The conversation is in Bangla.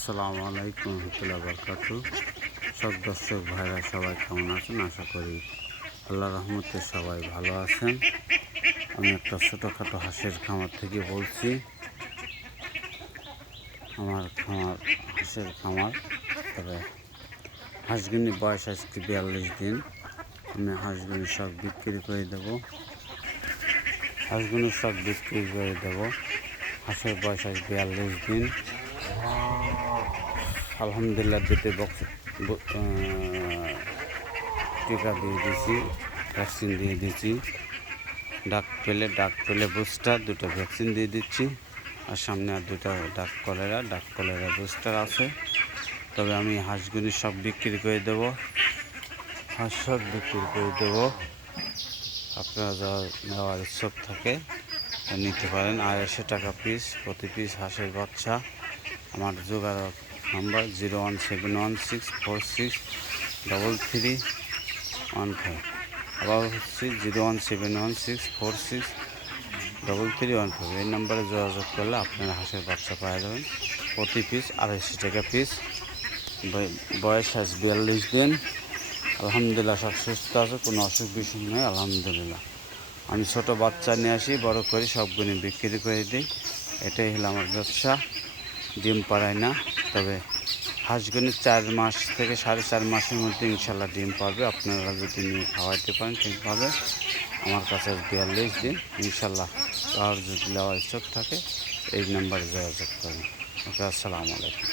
আসসালামু আলাইকুম রহমতুল্লাহ বরকাতু। সব দর্শক ভাইরা সবাই কেমন আছেন? আশা করি আল্লাহ রহমতে সবাই ভালো আছেন। আমি একটা ছোটোখাটো হাঁসের খামার থেকে বলছি। আমার খামার হাঁসের খামার, তবে হাঁসগুলির বয়স আজকে 42 দিন। আমি হাঁসগুলি সব বিক্রি করে দেবো। হাঁসের বয়স আজ 42 দিন। আলহামদুলিল্লাহ দুটো টিকা দিয়ে দিয়েছি, ভ্যাকসিন দিয়ে দিচ্ছি। ডাক পেলে বুস্টার, দুটো ভ্যাকসিন দিয়ে দিচ্ছি। আর সামনে আর দুটো ডাক কলেরা বুস্টার আছে। তবে আমি হাঁসগুলি সব বিক্রি করে দেবো। আপনারা যা নেওয়ার ইচ্ছুক থাকে নিতে পারেন। 250 টাকা পিস প্রতি পিস হাঁসের বাচ্চা। আমার যোগাযোগ নাম্বার 01716463315। আবার হচ্ছে 01716463315। এই নাম্বারে যোগাযোগ করলে আপনারা হাঁসের বাচ্চা পাওয়া যাবেন। প্রতি পিস 250 টাকা পিস। বয়স আজ 42 দিন। আলহামদুলিল্লাহ সব সুস্থ আছে, কোনো অসুখ বিসুখ নেই আলহামদুলিল্লাহ। আমি ছোটো বাচ্চা নিয়ে আসি, বড় করি, সবগুলি বিক্রি করে দিই। এটাই হলো আমার ব্যবসা। ডিম পাড়াই না, তবে হাঁসগুলি 4 মাস থেকে 4.5 মাসের মধ্যে ইনশাল্লাহ ডিম পারবে। আপনারা যদি নিয়ে খাওয়াইতে পারেন ঠিকভাবে। আমার কাছে 42 দিন ইনশাল্লাহ। আর যদি নেওয়ার ইচ্ছুক থাকে এই নাম্বারে যোগাযোগ করুন। ওকে, আসসালামু আলাইকুম।